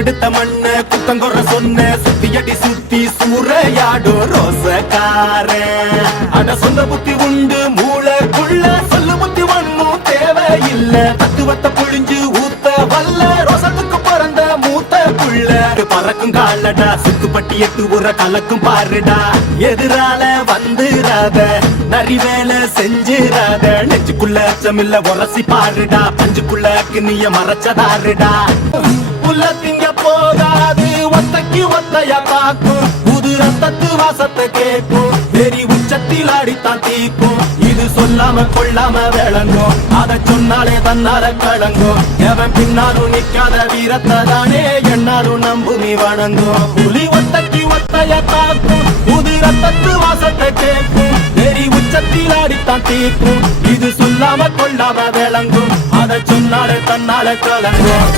பெத்தெடுத்த மண்ண குத்தங்கொற சொன்ன சுத்தியடி சுத்தி சூறையாடும் ரோசக்காரன். அட சொந்த புத்தி உண்டு மூளைக்குள்ள சொல்லு புத்தி ஒண்ணும் தேவையில்ல. தத்துவத்தை புழிஞ்சு ஊத்த வல்ல ரோசத்துக்கு பிறந்த மூத்த புள்ள. பறக்கும் காலடா சுக்குப்பட்டி எட்டு உர கலக்கும் பாருடா. எதிரால வந்துராத நரி வேலை செஞ்சிராத. நெஞ்சுக்குள்ள அச்சமில்ல உரசி பாருடா. பஞ்சுக்குள்ள கிண்ணிய மறைச்சதாருடா. புள்ள திங்க போகாது ஒத்தைக்கு ஒத்தையா காக்கும். புது ரத்தத்து வாசத்தை கேட்கும். வெறி உச்சத்தில் ஆடித்தான் தீக்கும். இது சொல்லாம கொள்ளாம விளங்கும். அதை சொன்னாலே தன்னால கலங்கும். எவன் பின்னாலும் நிக்காத வீரத்தை தானே என்னாலும் நம்பு நீ வணங்கும். புலி ஒத்தைக்கு ஒத்தைய காக்கும். புது ரத்தத்து வாசத்தை கேட்கும். வெறி உச்சத்தில் ஆடித்தான் தீக்கும். இது சொல்லாம கொள்ளாம விளங்கும். அதை சொன்னாலே தன்னால கலங்கும்.